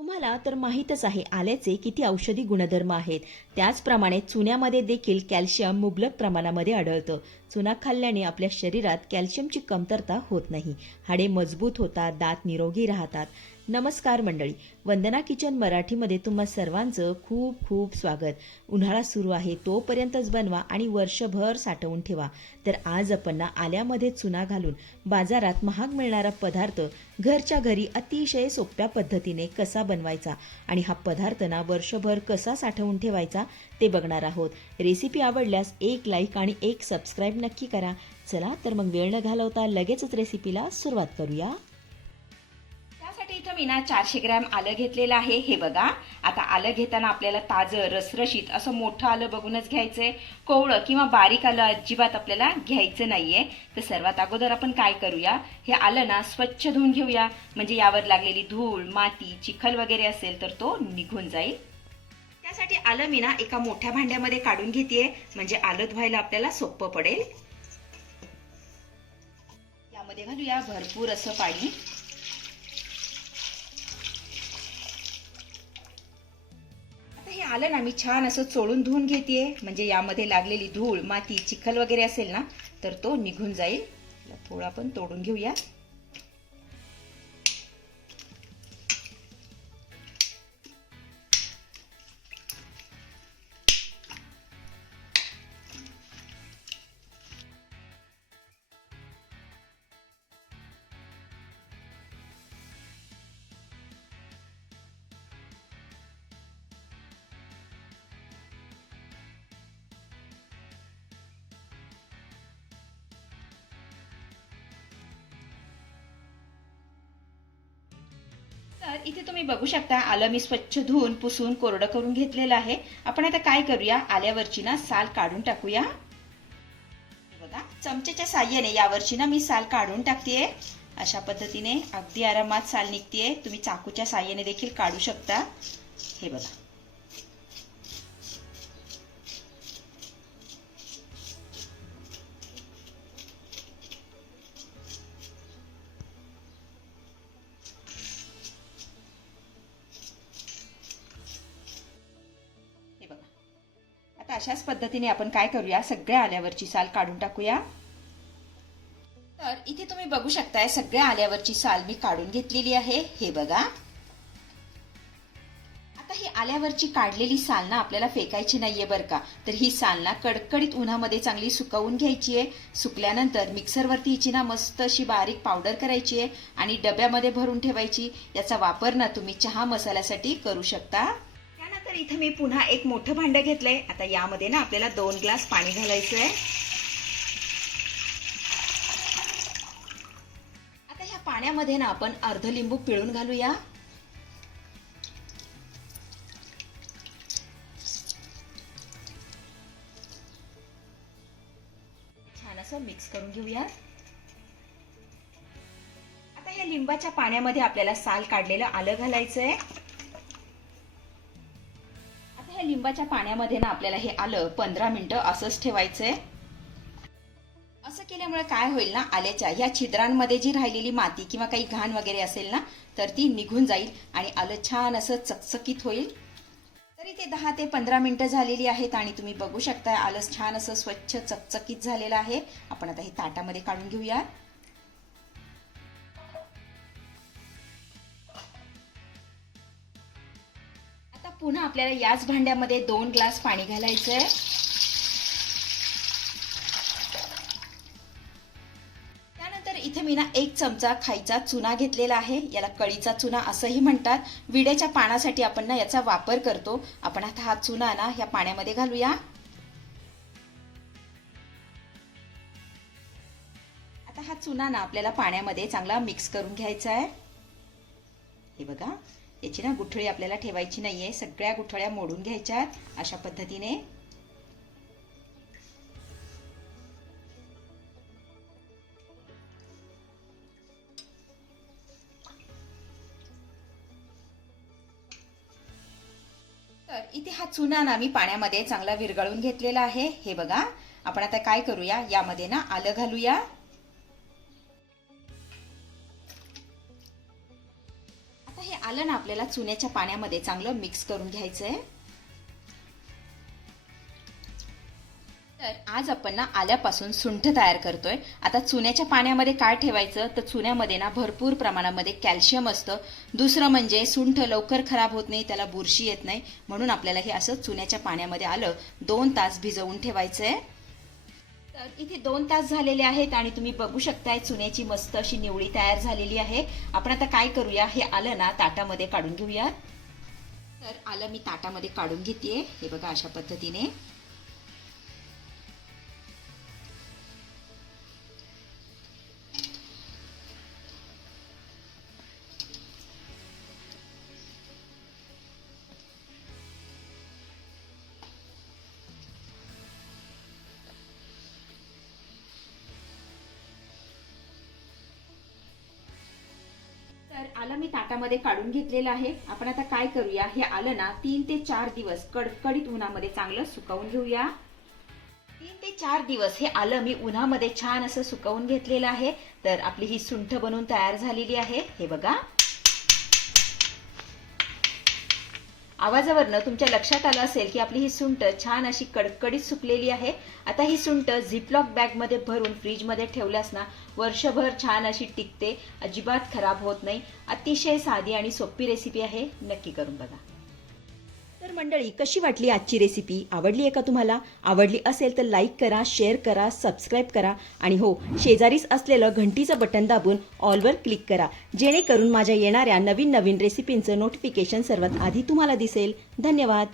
तुम्हाला तर माहीतच आहे आल्याचे किती औषधी गुणधर्म आहेत. त्याचप्रमाणे चुन्यामध्ये देखील कॅल्शियम मुबलक प्रमाणामध्ये आढळतं. चुना खाल्ल्याने आपल्या शरीरात कॅल्शियमची कमतरता होत नाही. हाडे मजबूत होतात, दात निरोगी राहतात. नमस्कार मंडळी, वंदना किचन मराठीमध्ये तुम्हा सर्वांचं खूप खूप स्वागत. उन्हाळा सुरू आहे तोपर्यंतच बनवा आणि वर्षभर साठवून ठेवा. तर आज आपण ना आल्यामध्ये चुना घालून बाजारात महाग मिळणारा पदार्थ घरच्या घरी अतिशय सोप्या पद्धतीने कसा बनवायचा आणि हा पदार्थ ना वर्षभर कसा साठवून ठेवायचा ते बघणार आहोत. रेसिपी आवडल्यास एक लाईक आणि एक सबस्क्राईब नक्की करा. चला तर मग वेळ न घालवता लगेचच रेसिपीला सुरुवात करूया. त्यासाठी इथं मी ना 400 ग्रॅम आलं घेतलेलं आहे. हे बघा, आता आलं घेताना आपल्याला ताजं रसरशीत असं मोठं आलं बघूनच घ्यायचंय. कोवळं किंवा बारीक आलं अजिबात आपल्याला घ्यायचं नाहीये. तर सर्वात अगोदर आपण काय करूया, हे आलं ना स्वच्छ धुवून घेऊया. म्हणजे यावर लागलेली धूळ, माती, चिखल वगैरे असेल तर तो निघून जाईल. त्यासाठी आलं मी ना एका मोठ्या भांड्यामध्ये काढून घेतेय, म्हणजे आलं धुवायला आपल्याला सोपं पडेल. यामध्ये घालूया भरपूर असं पाणी. हे आलं ना मी छान असं चोळून धुवून घेतेय, म्हणजे यामध्ये लागलेली धूळ, माती, चिखल वगैरे असेल ना तर तो निघून जाईल. थोडं आपण तोडून घेऊया. तर इथे तुम्ही बघू शकता आलं मी स्वच्छ धुवून पुसून कोरडं करून घेतलेलं आहे. आपण आता काय करूया, आल्यावरची ना साल काढून टाकूया. बघा, चमच्याच्या साह्याने यावरची ना मी साल काढून टाकतेय. अशा पद्धतीने अगदी आरामात साल निघतेय. तुम्ही चाकूच्या साह्याने देखील काढू शकता. हे बघा, आता अशाच पद्धतीने आपण काय करूया, सगळ्या आल्यावरची साल काढून टाकूया. तर इथे तुम्ही बघू शकताय सगळ्या आल्यावरची साल मी काढून घेतलेली आहे. हे बघा, आता ही आल्यावरची काढलेली साल ना आपल्याला फेकायची नाहीये बरं का. तर ही साल ना कडकडीत उन्हामध्ये चांगली सुकवून घ्यायची आहे. सुकल्यानंतर मिक्सरवरती हिची ना मस्त अशी बारीक पावडर करायची आहे आणि डब्यामध्ये भरून ठेवायची. याचा वापर ना तुम्ही चहा मसाल्यासाठी करू शकता. तर इथे मी पुन्हा एक मोठं भांडं घेतलंय. आता यामध्ये ना आपल्याला 2 ग्लास पाणी घालायचंय. आता ह्या पाण्यामध्ये ना आपण अर्ध लिंबू पिळून घालूया. छान असं मिक्स करून घेऊया. आता या लिंबाच्या पाण्यामध्ये आपल्याला साल काढलेलं आलं घालायचंय. लिंबाच्या पाण्यामध्ये ना आपल्याला हे आलं 15 मिनिटं असंच ठेवायचंय. असं केल्यामुळे काय होईल ना, आल्याच्या ह्या छिद्रांमध्ये जी राहिलेली माती किंवा काही घाण वगैरे असेल ना तर ती निघून जाईल आणि आलं छान असं चकचकीत होईल. तरी ते 10 ते 15 मिनिटं झालेली आहेत आणि तुम्ही बघू शकता आलं छान असं स्वच्छ चकचकीत झालेलं आहे. आपण आता हे ताटामध्ये काढून घेऊया. पुन्हा आपल्याला याच भांड्यामध्ये 2 ग्लास पाणी घालायचंय. त्यानंतर इथे मी ना 1 चमचा खायचा चुना घेतलेला आहे. याला कळीचा चुना असंही म्हणतात. विड्याच्या पानासाठी आपण ना याचा वापर करतो. आपण आता हा चुना ना ह्या पाण्यामध्ये घालूया. आता हा चुना ना आपल्याला पाण्यामध्ये चांगला मिक्स करून घ्यायचा आहे. हे बघा, याची ना गुठळी आपल्याला ठेवायची नाहीये. सगळ्या गुठळ्या मोडून घ्यायच्या अशा पद्धतीने. तर इथे हा चुना ना मी पाण्यामध्ये चांगला विरघळून घेतलेला आहे. हे बघा, आपण आता काय करूया, यामध्ये ना आलं घालूया. आलं ना आपल्या आपल्याला चुन्याच्या पाण्यामध्ये चांगलं मिक्स करून घ्यायचं आहे. तर आज आपण ना आल्यापासून सुंठ तयार करतोय. आता चुन्याच्या पाण्यामध्ये काय ठेवायचं, तर चुन्यामध्ये ना भरपूर प्रमाणामध्ये कॅल्शियम असतं. दुसरं म्हणजे सुंठ लवकर खराब होत नाही, त्याला बुरशी येत नाही, म्हणून आपल्याला हे असं चुन्याच्या पाण्यामध्ये आलं 2 तास भिजवून ठेवायचंय. तर इथे 2 तास झालेले आहेत आणि तुम्ही बघू शकताय चुन्याची मस्त अशी निवळी तयार झालेली आहे. आपण आता काय करूया, हे आलं ना ताटामध्ये काढून घेऊयात. तर आलं मी ताटामध्ये काढून घेतेय. हे बघा अशा पद्धतीने. तर आलं मी ताटामध्ये काढून घेतलेलं आहे. आपण आता काय करूया, हे आलं ना 3 ते 4 दिवस कडकडीत उन्हामध्ये चांगलं सुकवून घेऊया. 3 ते 4 दिवस हे आलं मी उन्हामध्ये छान असं सुकवून घेतलेलं आहे. तर आपली ही सुंठ बनवून तयार झालेली आहे. हे बघा, आवाजावरनं तुमच्या लक्षात आलं असेल की आपली ही सुंठ छान अशी कडकडीत सुकलेली आहे. आता ही सुंठ झिपलॉक बॅगमध्ये भरून फ्रीजमध्ये ठेवल्यास ना वर्षभर छान अशी टिकते, अजिबात खराब होत नाही. अतिशय साधी आणि सोपी रेसिपी आहे, नक्की करून बघा. तर मंडळी, कशी वाटली आजची रेसिपी? आवडली आहे का तुम्हाला? आवडली असेल तर लाईक करा, शेअर करा, सबस्क्राईब करा आणि हो, शेजारीच असलेलं घंटीचं बटन दाबून ऑलवर क्लिक करा, जेणेकरून माझ्या येणाऱ्या नवीन नवीन रेसिपींचं नोटिफिकेशन सर्वात आधी तुम्हाला दिसेल. धन्यवाद.